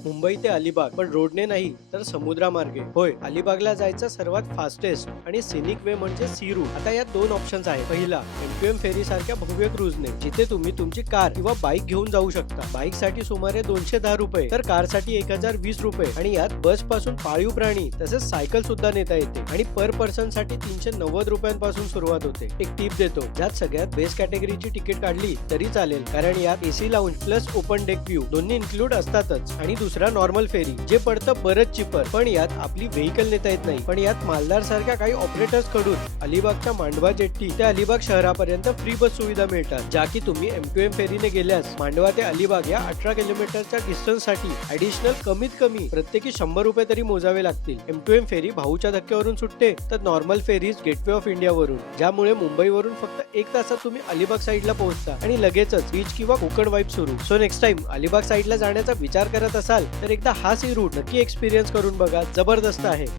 मुंबई ते अलिबाग. पण रोडने नाही तर समुद्रामार्गे. होय अलिबागला जायचं सर्वात फास्टेस्ट आणि सिनिक वे म्हणजे सी रूट आता यात दोन ऑप्शन्स आहेत. पहिला एमक्यूएम फेरी सारख्या भव्य क्रूजने जिथे तुम्ही तुमची कार किंवा बाईक घेऊन जाऊ शकता. बाईकसाठी सुमारे दोनशे दहा रुपये तर कारसाठी एक हजार वीस रुपये. आणि यात बसपासून पाळीव प्राणी तसेच सायकल सुद्धा नेता येते. आणि पर पर्सनसाठी तीनशे नव्वद रुपयांपासून सुरुवात होते. एक टीप देतो ज्यात सगळ्यात बेस्ट कॅटेगरीची तिकीट काढली तरी चालेल. कारण यात AC lounge plus open deck view दोन्ही इन्क्लूड असतातच. आणि दुसरा नॉर्मल फेरी जे पडतं बरंच चिपर पण यात आपली व्हेकल नेता येत नाही. पण यात मालदार सारख्या काही ऑपरेटर्सकडून अलिबागच्या मांडवा जेट्टी ते अलिबाग शहरापर्यंत फ्री बस सुविधा मिळतात. ज्या की तुम्ही एमक्यूएम फेरीने गेल्यास मांडवा ते अलिबाग या अठरा किलोमीटरच्या डिस्टन्ससाठी ऍडिशनल कमीत कमी प्रत्येकी शंभर रुपये तरी मोजावे लागतील. एमक्यूएम फेरी भाऊच्या धक्क्यावरून सुटते तर नॉर्मल फेरीज गेटवे ऑफ इंडियावरून ज्यामुळे मुंबईवरून फक्त एक तासात तुम्ही अलिबाग साईडला पोहोचता आणि लगेचच बीच किंवा कोकण वाईब सुरू. सो नेक्स्ट टाइम अलिबाग साईडला जाण्याचा विचार करत असाल असाल तर एकदा हा सी रूट नक्की एक्सपिरियन्स करून बघा जबरदस्त आहे.